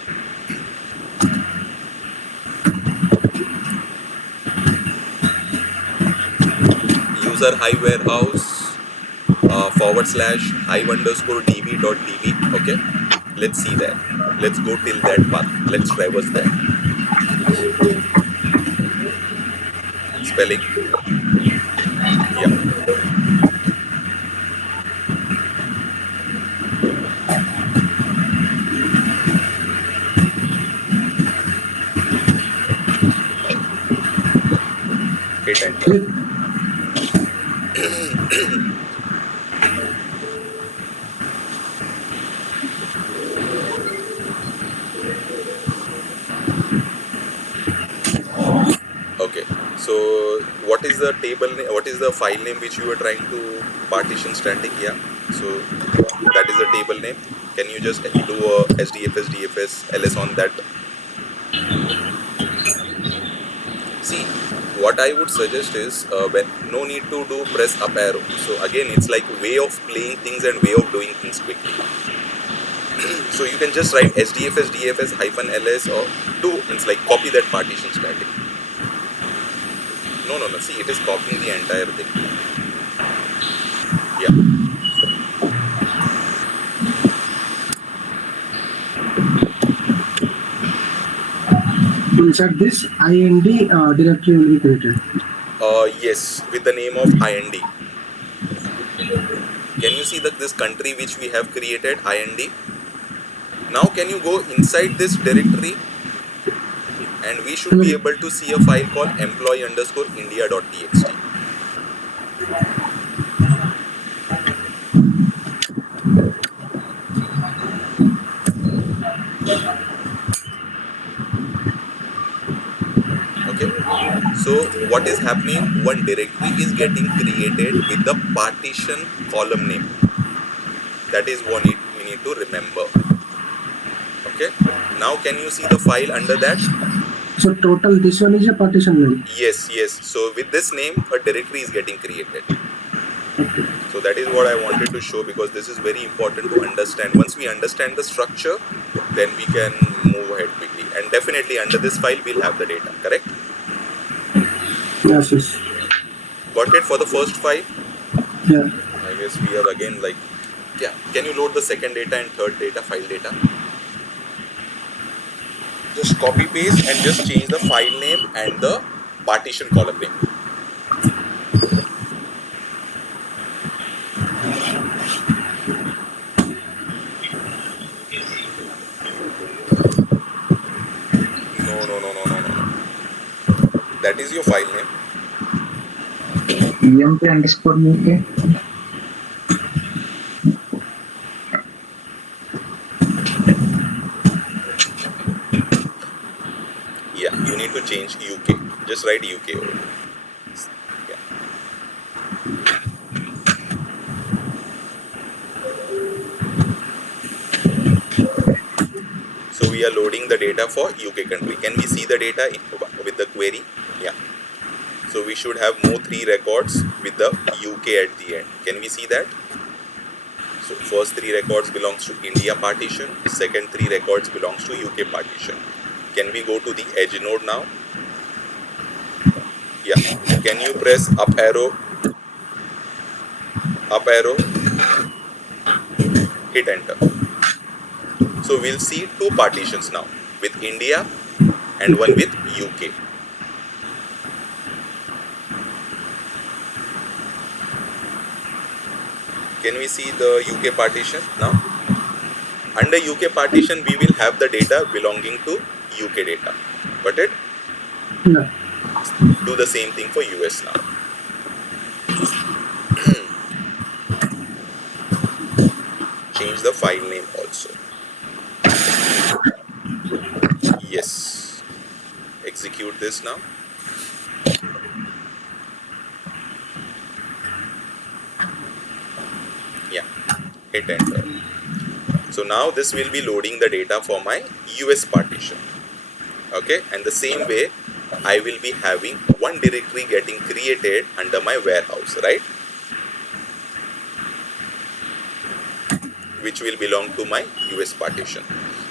User Hive warehouse / Hive underscore dv.db. Okay, let's see that. Let's go till that path. Let's traverse that. Spelling. Yeah. Hit enter. Okay, so what is the table name? What is the file name which you were trying to partition static? Yeah, so that is the table name. Can you just do a sdfs ls on that? See, what I would suggest is when no need to do press up arrow. So again, it's like way of playing things and way of doing things quickly. So you can just write sdfs dfs -ls or do, it's like copy that partition static. No, see, it is copying the entire thing. Yeah. Inside this IND directory will be created. Yes, with the name of IND. Can you see this country which we have created, IND? Now can you go inside this directory and we should be able to see a file called employee_india.txt. Okay, so what is happening? One directory is getting created with the partition column name. That is what we need to remember. Okay, now can you see the file under that? So total this one is a partition name. Yes. So with this name, a directory is getting created. So that is what I wanted to show, because this is very important to understand. Once we understand the structure, then we can move ahead quickly. And definitely under this file, we'll have the data, correct? Yes. Got it for the first file? Yeah. I guess we are again like, yeah. Can you load the second data and third data, file data? Just copy paste and just change the file name and the partition column name. No. That is your file name. EMP_UK. Yeah, you need to change UK. Just write UK over. Yeah. So we are loading the data for UK country. Can we see the data with the query? Yeah. So we should have more 3 records with the UK at the end. Can we see that? So first 3 records belongs to India partition. Second 3 records belongs to UK partition. Can we go to the edge node now? Yeah. Can you press up arrow? Up arrow. Hit enter. So we'll see 2 partitions now, with India and one with UK. Can we see the UK partition now? Under UK partition, we will have the data belonging to UK data. Got it? Yeah. Do the same thing for US now. Change the file name also. Yes. Execute this now. Yeah. Hit enter. So now this will be loading the data for my US partition. Okay, and the same way I will be having one directory getting created under my warehouse, right? which will belong to my US partition.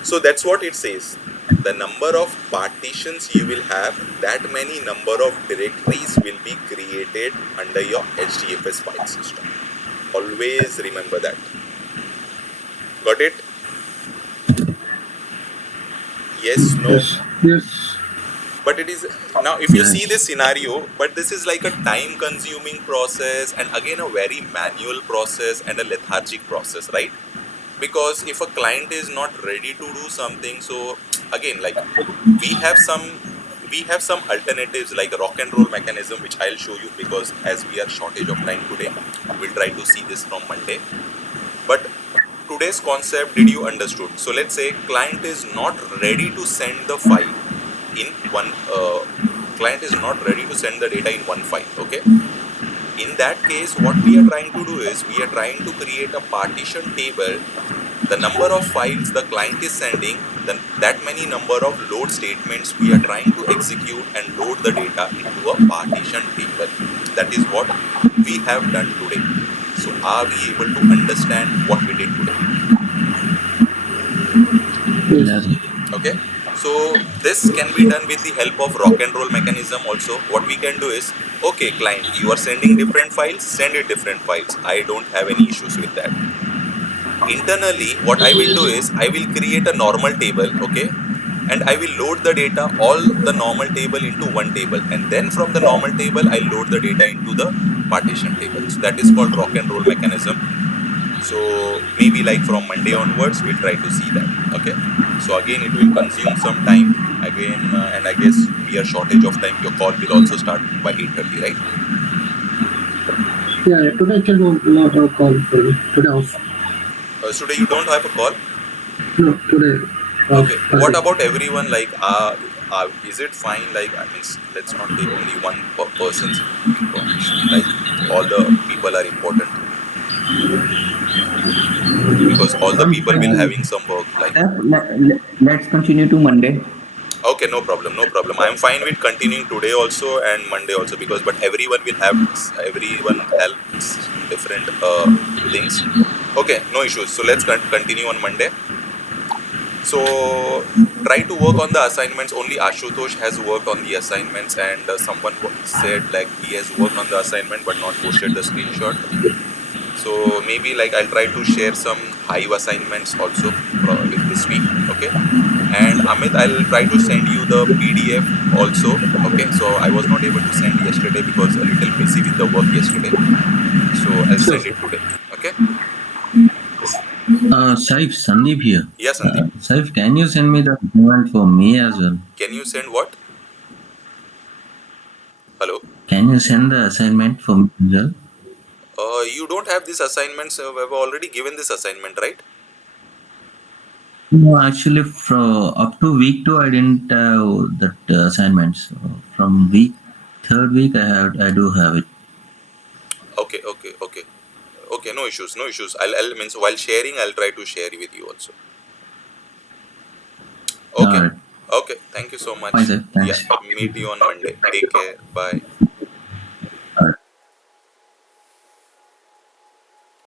So that's what it says. The number of partitions you will have, that many number of directories will be created under your HDFS file system. Always remember that. Got it? Yes, no. Yes. Yes. But it is now, if you see Yes. this scenario, but this is like a time consuming process, and again a very manual process and a lethargic process, right? Because if a client is not ready to do something, so again, like we have some we have some alternatives like a rock and roll mechanism, which I'll show you, because as we are shortage of time today, we'll try to see this from Monday. But today's concept, did you understood? So let's say client is not ready to send the file in one client is not ready to send the data in one file. Okay, in that case, what we are trying to do is we are trying to create a partition table. The number of files the client is sending, then that many number of load statements we are trying to execute and load the data into a partition table. That is what we have done today. So are we able to understand what we did today? Yes. Okay, so this can be done with the help of rock and roll mechanism also. What we can do is, okay, client, you are sending different files, send it different files. I don't have any issues with that. Internally, what I will do is I will create a normal table, okay, and I will load the data, all the normal table into one table, and then from the normal table I load the data into the partition table. So that is called rock and roll mechanism. So maybe like from Monday onwards we'll try to see that. Okay, so again it will consume some time again, and I guess we are shortage of time. Your call will also start by 8:30, right? Yeah, yeah. Today actually not a call for me. Today off. So today you don't have a call. No, today off. Okay, what about everyone? Like, is it fine? Like, I mean, let's not take only one person's information. Like, all the people are important, because all the I'm people fine. will Uh, having some work. Like, let's continue to Monday. okay, no problem, no problem. I'm fine with continuing today also and Monday also, because but everyone helps different things. Okay, no issues. So let's continue on Monday. So try to work on the assignments. Only Ashutosh has worked on the assignments, and someone said like he has worked on the assignment but not posted the screenshot. So maybe like I'll try to share some Hive assignments also with this week. Okay, and Amit, I'll try to send you the PDF also. Okay, so I was not able to send yesterday because a little busy with the work yesterday. So I'll Sure, send sir. it today. Okay. Saif, Sandeep here. Yeah, Sandeep. Saif, can you send me the document for me as well? Can you send what? Hello. Can you send the assignment for me as well? You don't have these assignments. I've already given this assignment, right? No, actually, from up to week 2, I didn't have that assignments. From week third week, I do have it. Okay, okay, okay, okay. No issues, no issues. I'll means while sharing, I'll try to share with you also. All Okay, right, okay. Thank you so fine, much. Saif. Yeah, Thanks. meet you on Monday. Take care. Bye.